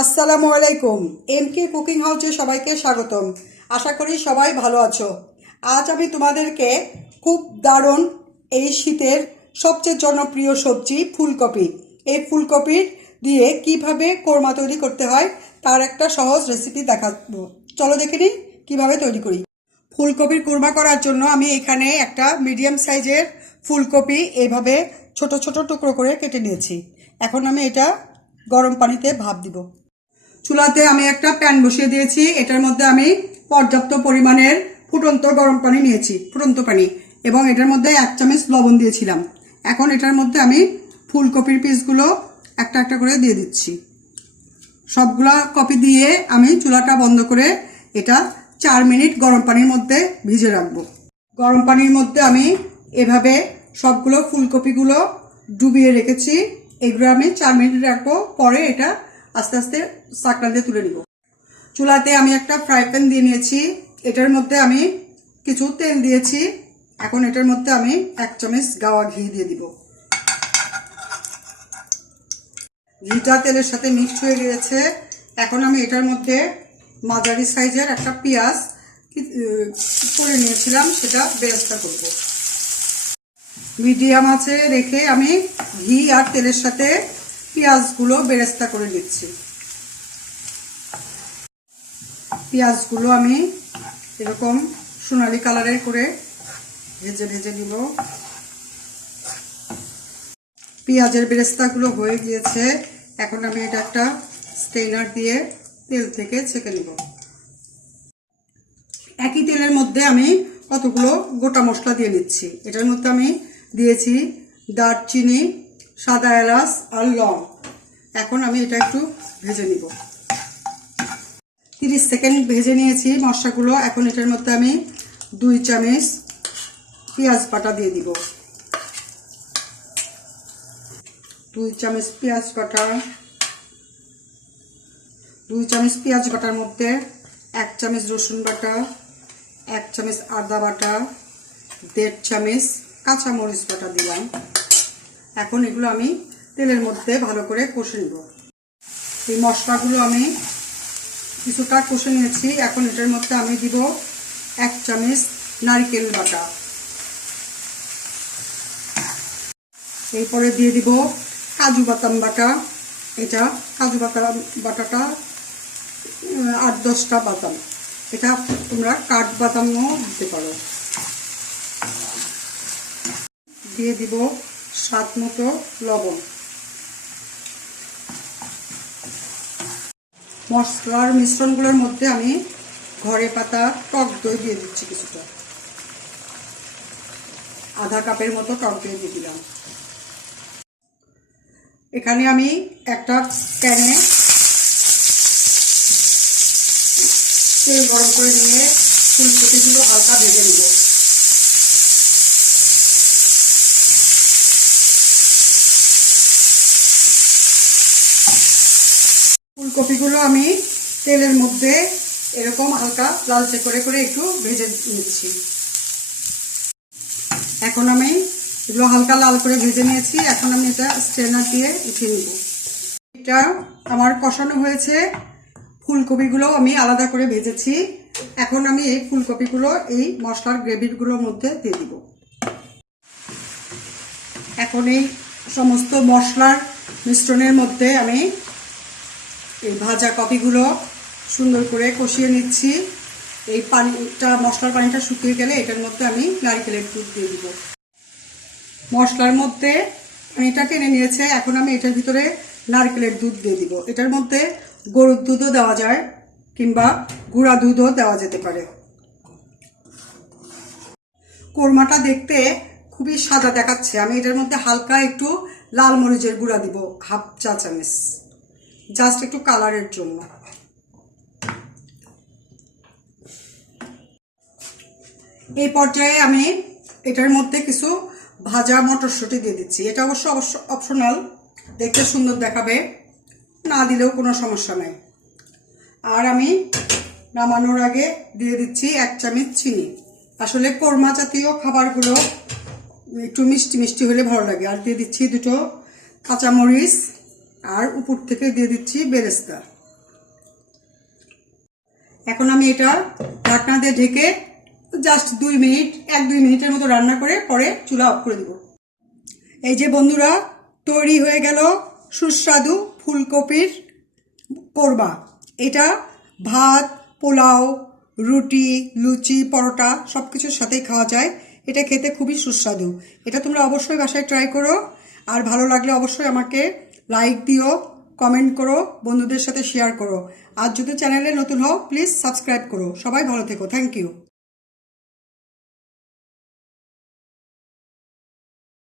আসসালামুআলাইকুম এমকে cooking হাউসে সবাইকে স্বাগতম। আশা করি সবাই ভালো আছো। আজ আমি তোমাদেরকে খুব দারুণ এই শীতের সবচেয়ে জনপ্রিয় সবজি ফুলকপি, এই ফুলকপির দিয়ে কিভাবে কোরমা তৈরি করতে হয় তার একটা সহজ রেসিপি দেখাবো। চলো দেখে নিই কীভাবে তৈরি করি। ফুলকপির কোরমা করার জন্য আমি এখানে একটা মিডিয়াম সাইজের ফুলকপি এইভাবে ছোট ছোট টুকরো করে কেটে নিয়েছি। এখন আমি এটা গরম পানিতে ভাপ দিব। চুলাতে আমি একটা প্যান বসিয়ে দিয়েছি। এটার মধ্যে আমি পর্যাপ্ত পরিমাণের ফুটন্ত গরম পানি নিয়েছি, ফুটন্ত পানি, এবং এটার মধ্যে 1 চামচ লবণ দিয়েছিলাম। এখন এটার মধ্যে আমি ফুলকপির পিসগুলো একটা একটা করে দিয়ে দিচ্ছি। সবগুলা কপি দিয়ে আমি চুলাটা বন্ধ করে এটা 4 মিনিট গরম পানির মধ্যে ভিজে রাখবো। গরম পানির মধ্যে আমি এভাবে সবগুলো ফুলকপিগুলো ডুবিয়ে রেখেছি। এগুলো আমি 4 মিনিট রাখবো, পরে এটা আস্তে আস্তে সাকড়া দিয়ে তুলে নিব। চুলাতে আমি একটা ফ্রাই প্যান দিয়ে নিয়েছি। এটার মধ্যে আমি কিছু তেল দিয়েছি। এখন এটার মধ্যে আমি 1 চামচ গাওয়া ঘি দিয়ে দিব। ঘিটা তেলের সাথে মিক্সড হয়ে গেছে। এখন আমি এটার মধ্যে মাঝারি সাইজের একটা পেঁয়াজ করে নিয়েছিলাম, সেটা বেরেস্তা করব। মিডিয়াম আঁচে রেখে আমি ঘি আর তেলের সাথে পেঁয়াজগুলো বেরেস্তা করে নিচ্ছি। পেঁয়াজগুলো আমি এরকম সোনালি কালারের করে ভেজে ভেজে নিব। পেঁয়াজের বেরেস্তাগুলো হয়ে গিয়েছে। এখন আমি এটা একটা স্ট্রেনার দিয়ে তেল থেকে ছেঁকে নিব। একই তেলের মধ্যে আমি কতগুলো গোটা মশলা দিয়ে নিচ্ছি। এটার মধ্যে আমি দিয়েছি দারচিনি, সাদা এলাচ আর লং। এখন আমি এটা একটু ভেজে নিব। 30 সেকেন্ড ভেজে নিয়েছি মশলাগুলো। এখন এটার মধ্যে আমি 2 চামচ পেঁয়াজ বাটা দিয়ে দিব। 2 চামচ পেঁয়াজ বাটা। 2 চামচ পেঁয়াজ বাটার মধ্যে 1 চামচ রসুন বাটা, 1 চামচ আদা বাটা, 1.5 চামচ কাঁচামরিচ বাটা দিলাম। এখন এগুলো আমি তেলের মধ্যে ভালো করে কষে নেব। এই মশলাগুলো আমি কিছুটা কষে নিয়েছি। এখন এটার মধ্যে আমি দিব 1 চামচ নারকেল বাটা। এরপরে দিয়ে দিব কাজু বাদাম বাটা। এটা কাজু বাটাটা 8-10টা বাদাম, এটা তোমরা কাঠ বাদামও দিতে পারো। দিয়ে দিব স্বাদ মতো লবণ। মশলার মিশ্রণগুলোর মধ্যে আমি ঘরে পাতা টক দই দিয়ে দিচ্ছি কিছুটা, আধা কাপের মতো টক দই দিয়ে দিলাম। এখানে আমি একটা প্যানে তেল গরম করে নিয়ে ফুলকপিগুলো হালকা ভেজে নেব। ফুলকপিগুলো আমি তেলের মধ্যে এরকম হালকা লালচে করে করে একটু ভেজে নিচ্ছি। এখন আমি এগুলো হালকা লাল করে ভেজে নিয়েছি। এখন আমি এটা স্ট্রেনার দিয়ে উঠিয়ে নেব। এটা আমার কষানো হয়েছে। ফুলকপিগুলো আমি আলাদা করে ভেজেছি। এখন আমি এই ফুলকপিগুলো এই মশলার গ্রেভিগুলোর মধ্যে দিয়ে দিব। এখন এই সমস্ত মশলার মিশ্রণের মধ্যে আমি এই ভাজা কপিগুলো সুন্দর করে কষিয়ে নিচ্ছি। এই পানিটা, মশলার পানিটা শুকিয়ে গেলে এটার মধ্যে আমি নারকেলের দুধ দিয়ে দিব। মশলার মধ্যে পানিটা টেনে নিয়েছে। এখন আমি এটার ভিতরে নারকেলের দুধ দিয়ে দিব। এটার মধ্যে গরুর দুধও দেওয়া যায় কিংবা গুঁড়া দুধও দেওয়া যেতে পারে। কোরমাটা দেখতে খুবই সাদা দেখাচ্ছে। আমি এটার মধ্যে হালকা একটু লাল মরিচের গুঁড়া দিব, 1/2 চা চামচ, জাস্ট একটু কালারের জন্য। এই পর্যায়ে আমি এটার মধ্যে কিছু ভাজা মটরশুঁটি দিয়ে দিচ্ছি। এটা অবশ্য অপশনাল, দেখতে সুন্দর দেখাবে, না দিলেও কোনো সমস্যা নেই। আর আমি নামানোর আগে দিয়ে দিচ্ছি 1 চামচ চিনি। আসলে কোরমা জাতীয় খাবারগুলো একটু মিষ্টি মিষ্টি হলে ভালো লাগে। আর দিয়ে দিচ্ছি 2 কাঁচামরিচ, আর উপর থেকে দিয়ে দিচ্ছি বেরেস্তা। এখন আমি এটা ঢাকনা দিয়ে ঢেকে জাস্ট 2 মিনিট 1-2 মিনিটের মতো রান্না করে পরে চুলা অফ করে দেব। এই যে বন্ধুরা, তৈরি হয়ে গেল সুস্বাদু ফুলকপির কোরমা। এটা ভাত, পোলাও, রুটি, লুচি, পরোটা সব কিছুর সাথেই খাওয়া যায়। এটা খেতে খুবই সুস্বাদু। এটা তোমরা অবশ্যই বাসায় ট্রাই করো। আর ভালো লাগলে অবশ্যই আমাকে লাইক দিও, কমেন্ট করো, বন্ধুদের সাথে শেয়ার করো। আর যদি চ্যানেলে নতুন হও প্লিজ সাবস্ক্রাইব করো। সবাই ভালো থেকো। Thank you.